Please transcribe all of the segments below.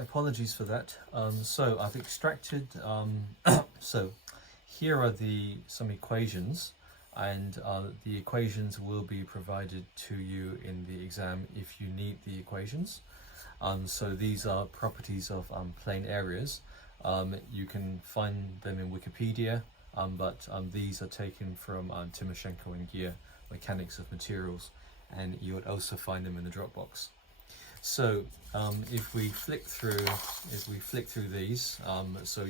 apologies for that. So I've extracted, so here are some equations, and the equations will be provided to you in the exam if you need the equations. So these are properties of plane areas. You can find them in Wikipedia, but these are taken from Timoshenko and Gear, Mechanics of Materials, and you would also find them in the Dropbox. So if we flick through these, so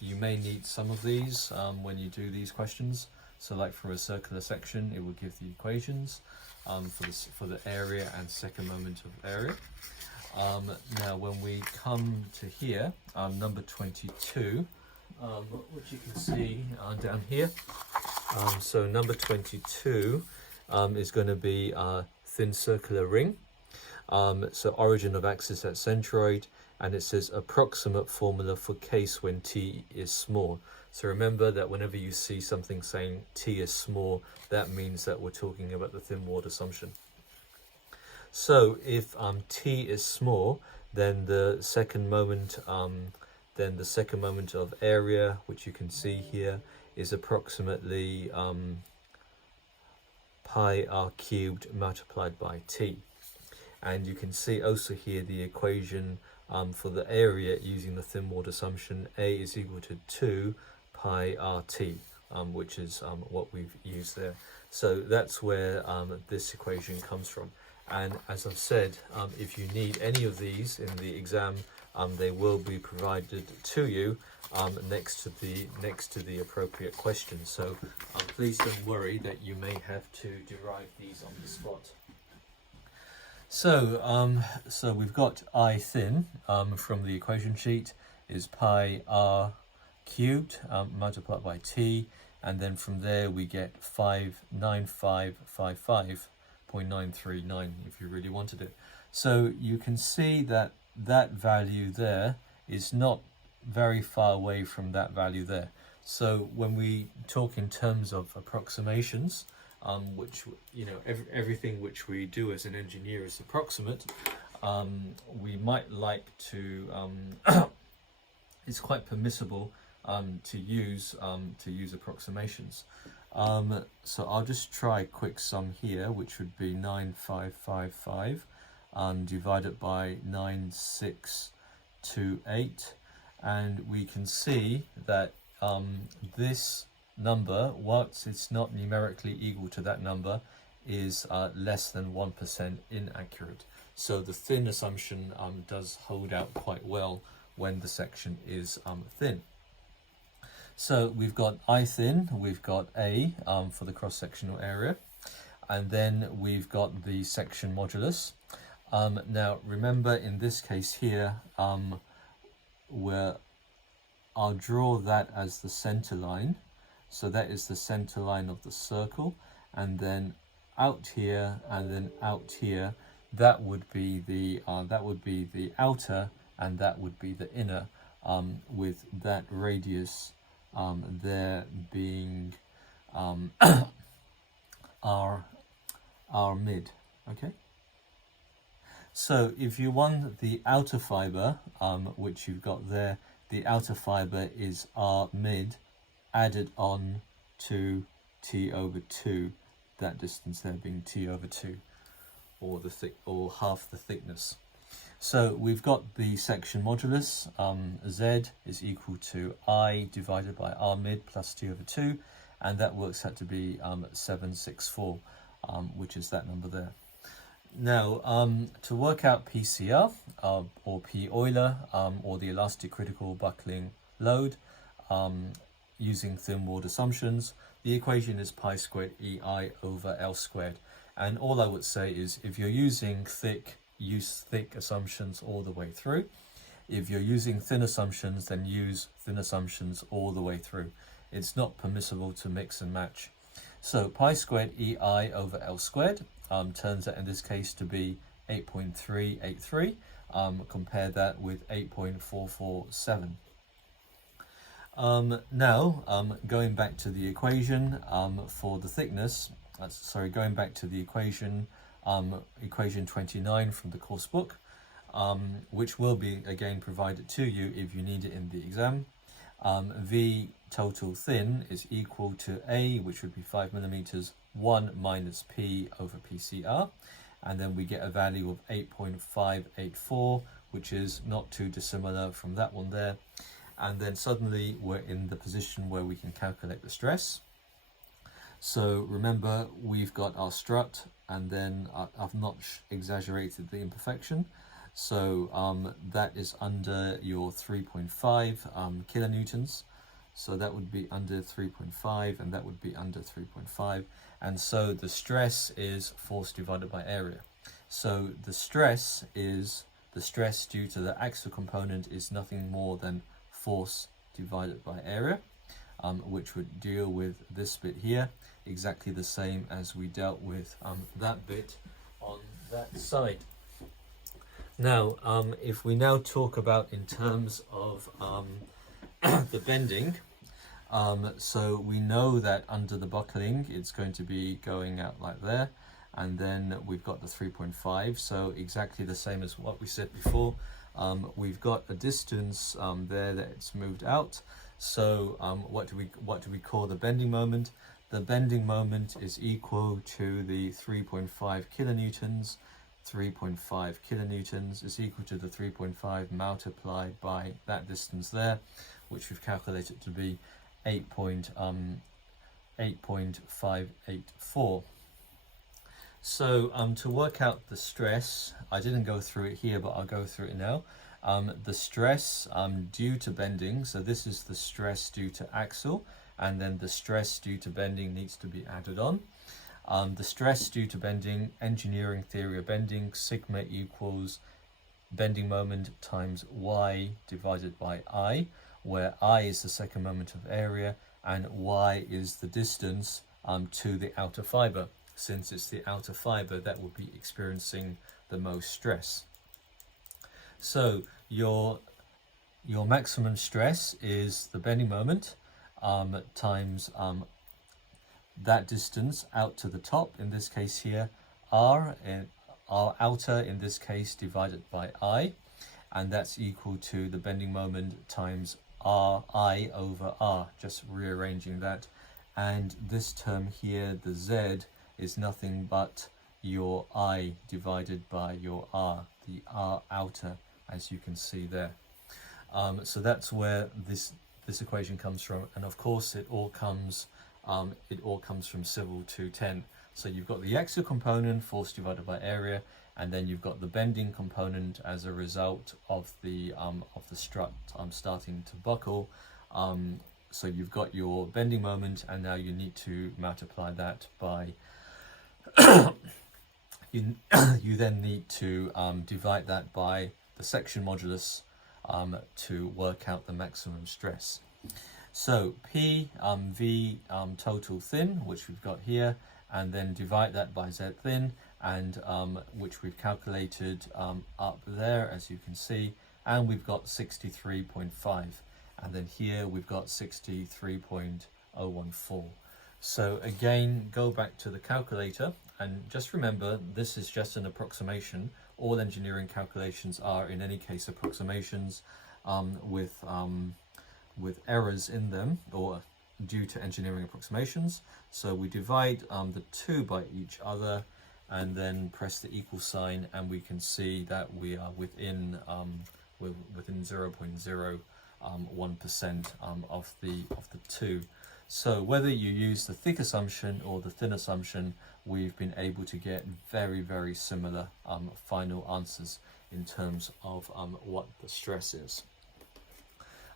you may need some of these when you do these questions. So like for a circular section, it will give the equations for the area and second moment of area. Now when we come to here, number 22, which you can see down here. So number 22 is going to be a thin circular ring. So origin of axis at centroid, and it says approximate formula for case when t is small. So remember that whenever you see something saying t is small, that means that we're talking about the thin walled assumption. So if t is small, then the second moment of area, which you can see here, is approximately pi r cubed multiplied by t. And you can see also here the equation for the area using the thin walled assumption. A is equal to 2 pi rt, which is what we've used there. So that's where this equation comes from. And as I've said, if you need any of these in the exam, they will be provided to you next to the appropriate question. So please don't worry that you may have to derive these on the spot. So so we've got I thin from the equation sheet is pi r cubed multiplied by t, and then from there we get 59555.939 if you really wanted it. So you can see that that value there is not very far away from that value there. So when we talk in terms of approximations, which, you know, everything which we do as an engineer is approximate, we might like to, it's quite permissible to use approximations. So I'll just try a quick sum here, which would be 9555 divided by 9628, and we can see that this number, whilst it's not numerically equal to that number, is less than 1% inaccurate. So the thin assumption does hold out quite well when the section is thin. So we've got I thin, we've got A for the cross-sectional area, and then we've got the section modulus. Now remember, in this case here, where I'll draw that as the center line. So that is the center line of the circle, and then out here and then out here, that would be the outer, and that would be the inner, with that radius there being our mid. Okay. So if you want the outer fiber, which you've got there, the outer fiber is r mid added on to t over 2, that distance there being t over 2, or half the thickness. So we've got the section modulus, z is equal to I divided by r mid plus t over 2, and that works out to be 764, which is that number there. Now, to work out PCR, or P Euler, or the elastic critical buckling load, using thin walled assumptions, the equation is pi squared EI over L squared. And all I would say is, if you're using thick, use thick assumptions all the way through. If you're using thin assumptions, then use thin assumptions all the way through. It's not permissible to mix and match. So pi squared EI over L squared turns out in this case to be 8.383. Compare that with 8.447. Now, going back to the equation for the thickness, going back to the equation 29 from the course book, which will be again provided to you if you need it in the exam. V total thin is equal to A, which would be 5 millimeters, 1 minus P over PCR, and then we get a value of 8.584, which is not too dissimilar from that one there. And then suddenly we're in the position where we can calculate the stress. So remember, we've got our strut, and then I've not exaggerated the imperfection. So that is under your 3.5 kilonewtons. So that would be under 3.5, and that would be under 3.5. And so the stress is force divided by area. So the stress due to the axial component is nothing more than force divided by area, which would deal with this bit here, exactly the same as we dealt with that bit on that side. Now, if we now talk about in terms of the bending, so we know that under the buckling it's going to be going out like there, and then we've got the 3.5, so exactly the same as what we said before. We've got a distance there that it's moved out. So what do we call the bending moment? The bending moment is equal to the 3.5 kilonewtons. 3.5 kilonewtons is equal to the 3.5 multiplied by that distance there, which we've calculated to be 8.584. So to work out the stress, I didn't go through it here, but I'll go through it now. The stress due to bending, so this is the stress due to axial, and then the stress due to bending needs to be added on. The stress due to bending, engineering theory of bending, sigma equals bending moment times y divided by I, where I is the second moment of area and y is the distance to the outer fiber, since it's the outer fiber that will be experiencing the most stress. So your maximum stress is the bending moment times that distance out to the top, in this case here, R outer in this case divided by I, and that's equal to the bending moment times Ri over R, just rearranging that. And this term here, the Z, is nothing but your I divided by your R, the R outer, as you can see there. So that's where this equation comes from, and of course it all comes from civil211. So you've got the axial component, force divided by area, and then you've got the bending component as a result of the strut starting to buckle. So you've got your bending moment, and now you need to multiply that by you then need to divide that by the section modulus to work out the maximum stress. So P V total thin, which we've got here, and then divide that by Z thin, and which we've calculated up there, as you can see, and we've got 63.5, and then here we've got 63.014. So again, go back to the calculator, and just remember, this is just an approximation. All engineering calculations are, in any case, approximations with errors in them, or due to engineering approximations. So we divide the two by each other, and then press the equal sign, and we can see that we are within 0.01% of the two. So whether you use the thick assumption or the thin assumption, we've been able to get very, very similar final answers in terms of what the stress is.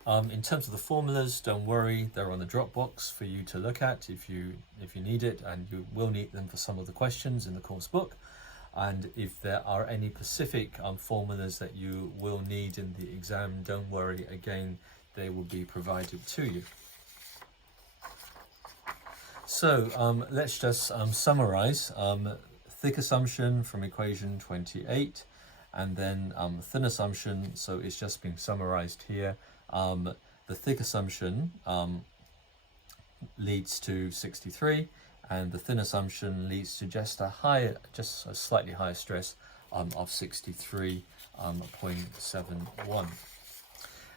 In terms of the formulas, don't worry, they're on the Dropbox for you to look at if you need it, and you will need them for some of the questions in the course book. And if there are any specific formulas that you will need in the exam, don't worry, again, they will be provided to you. So let's just summarize. Thick assumption from equation 28, and then thin assumption, so it's just being summarized here. The thick assumption leads to 63, and the thin assumption leads to just a slightly higher stress of 63 0.71.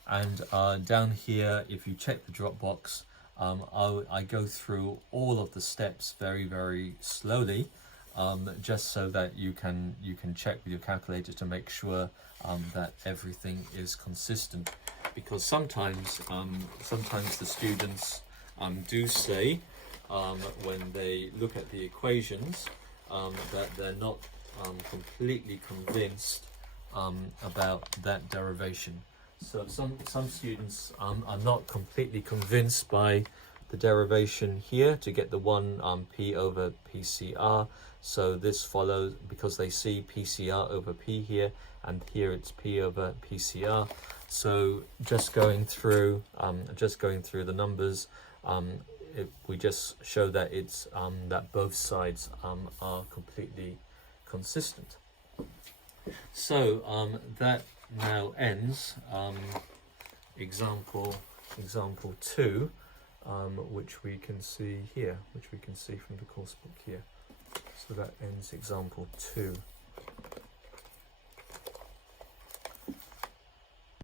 And down here, if you check the drop box, I go through all of the steps very slowly, just so that you can check with your calculator to make sure that everything is consistent. Because sometimes the students do say, when they look at the equations, that they're not completely convinced about that derivation. So some students are not completely convinced by the derivation here to get the 1p over PCR. So this follows because they see PCR over p here, and here it's p over PCR. So just going through the numbers, we just show that it's that both sides are completely consistent. So that now ends example 2, which we can see here, which we can see from the course book here. So that ends example 2.